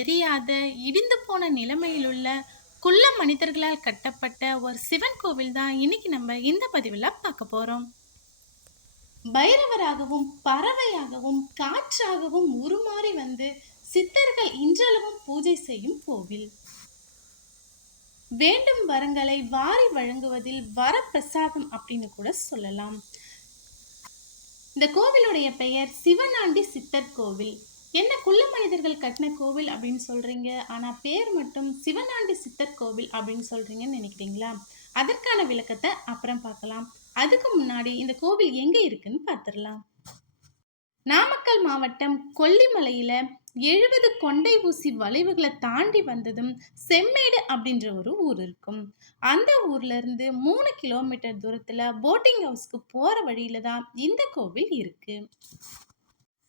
தெரியாத இடிந்து போன நிலைமையில் உள்ள குள்ள மனிதர்களால் கட்டப்பட்ட ஒரு சிவன் கோவில் தான் இன்னைக்கு நம்ம இந்த பதிவில் பார்க்க போறோம். பைரவராகவும் பறவையாகவும் காற்றாகவும் உருமாறி வந்து சித்தர்கள் இன்றளவும் பூஜை செய்யும் கோவில். வேண்டும் வரங்களை வாரி வழங்குவதில் வரப்பிரசாதம் அப்படின்னு கூட சொல்லலாம். இந்த கோவிலுடைய பெயர் சிவனாண்டி சித்தர் கோவில். என்ன குள்ள மனிதர்கள் கட்டின கோவில் அப்படின்னு சொல்கிறீங்க ஆனால் பேர் மட்டும் சிவனாண்டி சித்தர் கோவில் அப்படின்னு சொல்கிறீங்கன்னு நினைக்கிறீங்களா? அதற்கான விளக்கத்தை அப்புறம் பார்க்கலாம். அதுக்கு முன்னாடி இந்த கோவில் எங்கே இருக்குன்னு பார்த்துடலாம். நாமக்கல் மாவட்டம் கொல்லிமலையில் எழுபது கொண்டை ஊசி வளைவுகளை தாண்டி வந்ததும் செம்மேடு அப்படின்ற ஒரு ஊர் இருக்கும். அந்த ஊர்ல இருந்து மூணு கிலோமீட்டர் தூரத்தில் போட்டிங் ஹவுஸ்க்கு போகிற வழியில தான் இந்த கோவில் இருக்குது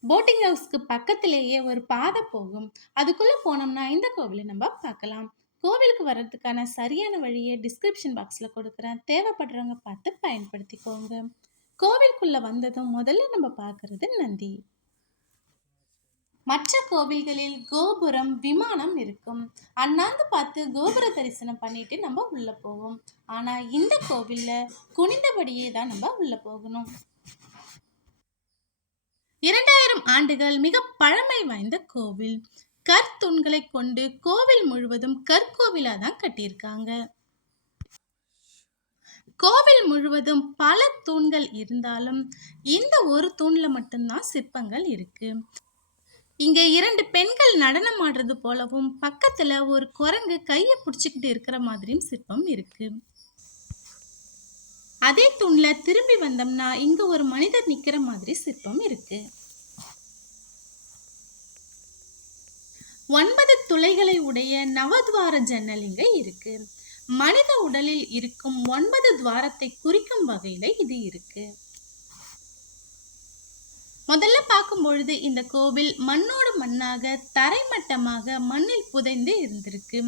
போட்டிங் ஹவுஸ்க்கு பக்கத்திலேயே ஒரு பாதை போகும். அதுக்குள்ளே போனோம்னா இந்த கோவிலை நம்ம பார்க்கலாம். கோவிலுக்கு வர்றதுக்கான சரியான வழியை டிஸ்கிரிப்ஷன் பாக்ஸில் கொடுக்குறேன். தேவைப்படுறவங்க பார்த்து பயன்படுத்திக்கோங்க. கோவிலுக்குள்ளே வந்ததும் முதல்ல நம்ம பார்க்குறது நந்தி. மற்ற கோவில்களில் கோபுரம் விமானம் இருக்கும். அண்ணாந்து பார்த்து கோபுர தரிசனம் பண்ணிட்டு நம்ம உள்ளே போவோம். ஆனால் இந்த கோவிலில் குனிந்தபடியே தான் நம்ம உள்ளே போகணும். இரண்டாயிரம் ஆண்டுகள் மிக பழமை வாய்ந்த கோவில். கற்தூண்களை கொண்டு கோவில் முழுவதும் கற்கோவிலா தான் கட்டியிருக்காங்க. கோவில் முழுவதும் பல தூண்கள் இருந்தாலும் இந்த ஒரு தூண்ல மட்டும்தான் சிற்பங்கள் இருக்கு. இங்க இரண்டு பெண்கள் நடனம் ஆடுறது போலவும் பக்கத்துல ஒரு குரங்கு கையை பிடிச்சிக்கிட்டு இருக்கிற மாதிரியும் சிற்பம் இருக்கு. அதே தூண்ல திரும்பி வந்தோம்னா இங்க ஒரு மனிதர் நிக்கிற மாதிரி சிற்பம் இருக்கு. ஒன்பது துளைகளை உடைய நவத்வார ஜன்னல் இங்க இருக்கு. மனித உடலில் இருக்கும் ஒன்பது துவாரத்தை குறிக்கும் வகையில் இது இருக்குது முதல்ல பார்க்கும் பொழுது இந்த கோவில் மண்ணோடு மண்ணாக தரைமட்டமாக மண்ணில் புதைந்து இருந்திருக்கு.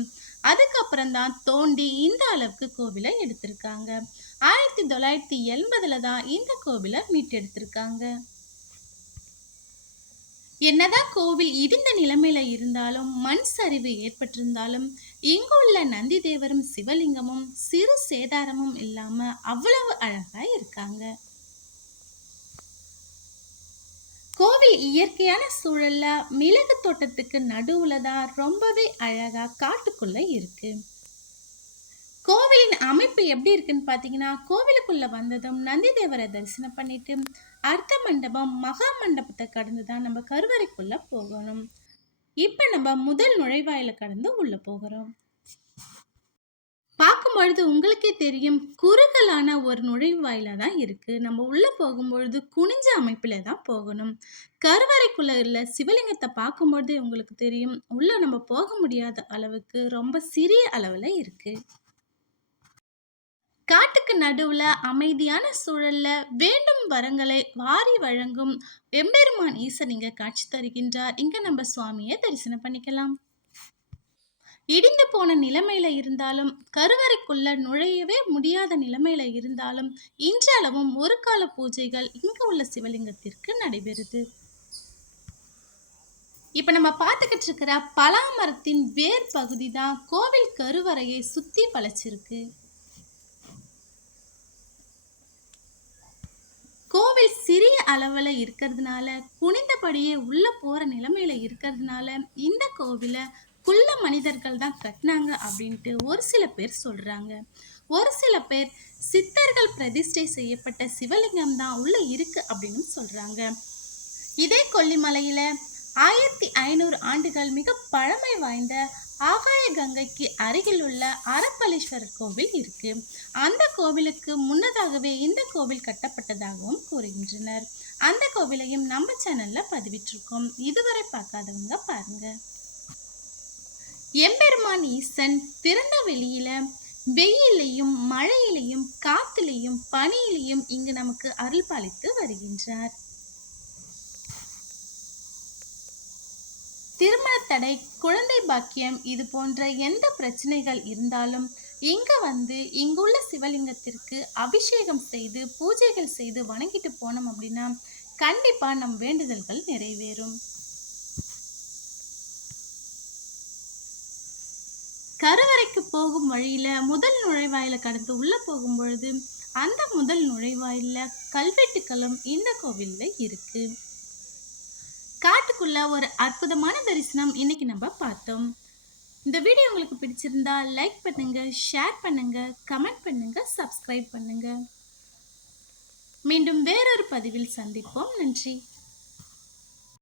அதுக்கப்புறம் தான் தோண்டி இந்த அளவுக்கு கோவிலை எடுத்திருக்காங்க. ஆயிரத்தி தொள்ளாயிரத்தி எண்பதுல தான் இந்த கோவிலை மீட்டெடுத்திருக்காங்க. என்னதான் கோவில் இடிந்த நிலைமையில இருந்தாலும் மண் சரிவு ஏற்பட்டிருந்தாலும் இங்கு உள்ள நந்தி தேவரும் சிவலிங்கமும் சிறு சேதாரமும் இல்லாம அவ்வளவு அழகா இருக்காங்க. கோவில் இயற்கையான சூழல்ல மிளகு தோட்டத்துக்கு நடுவுல தான் ரொம்பவே அழகா காட்டுக்குள்ள இருக்கு. கோவிலின் அமைப்பு எப்படி இருக்குன்னு பார்த்தீங்கன்னா கோவிலுக்குள்ள வந்ததும் நந்தி தேவரை தரிசனம் பண்ணிட்டு அர்த்த மண்டபம் மகா மண்டபத்தை கடந்து தான் நம்ம கருவறைக்குள்ள போகணும். இப்போ நம்ம முதல் நுழைவாயில கடந்து உள்ள போகிறோம். பார்க்கும் பொழுது உங்களுக்கே தெரியும் குறுகலான ஒரு நுழைவாயில தான் இருக்கு. நம்ம உள்ள போகும்பொழுது குனிஞ்ச அமைப்பில் தான் போகணும். கருவறைக்குள்ள உள்ள சிவலிங்கத்தை பார்க்கும்பொழுதே உங்களுக்கு தெரியும் உள்ள நம்ம போக முடியாத அளவுக்கு ரொம்ப சிறிய அளவுல இருக்கு. காட்டுக்கு நடுவுல அமைதியான சூழல்ல வேண்டும் வரங்களை வாரி வழங்கும் எம்பெருமான் ஈசன் இங்க காட்சி தருகின்றார். இங்க நம்ம சுவாமியை தரிசனம் பண்ணிக்கலாம். இடிந்து போன நிலைமையில இருந்தாலும் கருவறைக்குள்ள நுழையவே முடியாத நிலைமையில இருந்தாலும் இன்றளவும் ஒரு கால பூஜைகள் இங்க உள்ள சிவலிங்கத்திற்கு நடைபெறுது. இப்ப நம்ம பார்த்துக்கிட்டு இருக்கிற பலாமரத்தின் வேர் பகுதி தான் கோவில் கருவறையை சுத்தி பழச்சிருக்கு கோவில் சிறிய அளவில் இருக்கிறதுனால குனிந்தபடியே உள்ள போற நிலைமையில இருக்கிறதுனால இந்த கோவிலை குள்ள மனிதர்கள் தான் கட்டினாங்க அப்படின்ட்டு ஒரு சில பேர் சொல்கிறாங்க ஒரு சில பேர் சித்தர்கள் பிரதிஷ்டை செய்யப்பட்ட சிவலிங்கம் தான் உள்ளே இருக்கு அப்படின்னு சொல்கிறாங்க இதே கொல்லிமலையில் ஆயிரத்தி ஐநூறு ஆண்டுகள் மிக பழமை வாய்ந்த ஆகாய கங்கைக்கு அருகில் உள்ள அரப்பளீஸ்வரர் கோவில் இருக்கு. அந்த கோவிலுக்கு முன்னதாகவே இந்த கோவில் கட்டப்பட்டதாகவும் கூறுகின்றனர். அந்த கோவிலையும் நம்ம சேனல்ல பதிவிட்டிருக்கோம். இதுவரை பார்க்காதவங்க பாருங்க. எம்பெருமான் ஈசன் திறந்த வெளியில வெயிலையும் மழையிலையும் காத்துலையும் பனியிலையும் இங்கு நமக்கு அருள் பாலித்து வருகின்றார். திருமண தடை குழந்தை பாக்கியம் இது போன்ற எந்த பிரச்சனைகள் இருந்தாலும் இங்கே வந்து இங்குள்ள சிவலிங்கத்திற்கு அபிஷேகம் செய்து பூஜைகள் செய்து வணங்கிட்டு போனோம் அப்படின்னா கண்டிப்பா நம் வேண்டுதல்கள் நிறைவேறும். கருவறைக்கு போகும் வழியில முதல் நுழைவாயில கடந்து உள்ள போகும் பொழுது அந்த முதல் நுழைவாயில கல்வெட்டுக்களும் இந்த கோவில்ல இருக்கு. காட்டுக்குள்ள ஒரு அற்புதமான தரிசனம் இன்னைக்கு நம்ம பார்த்தோம். இந்த வீடியோ உங்களுக்கு பிடிச்சிருந்தா லைக் பண்ணுங்க ஷேர் பண்ணுங்க கமெண்ட் பண்ணுங்க சப்ஸ்கிரைப் பண்ணுங்க. மீண்டும் வேறொரு பதிவில் சந்திப்போம். நன்றி.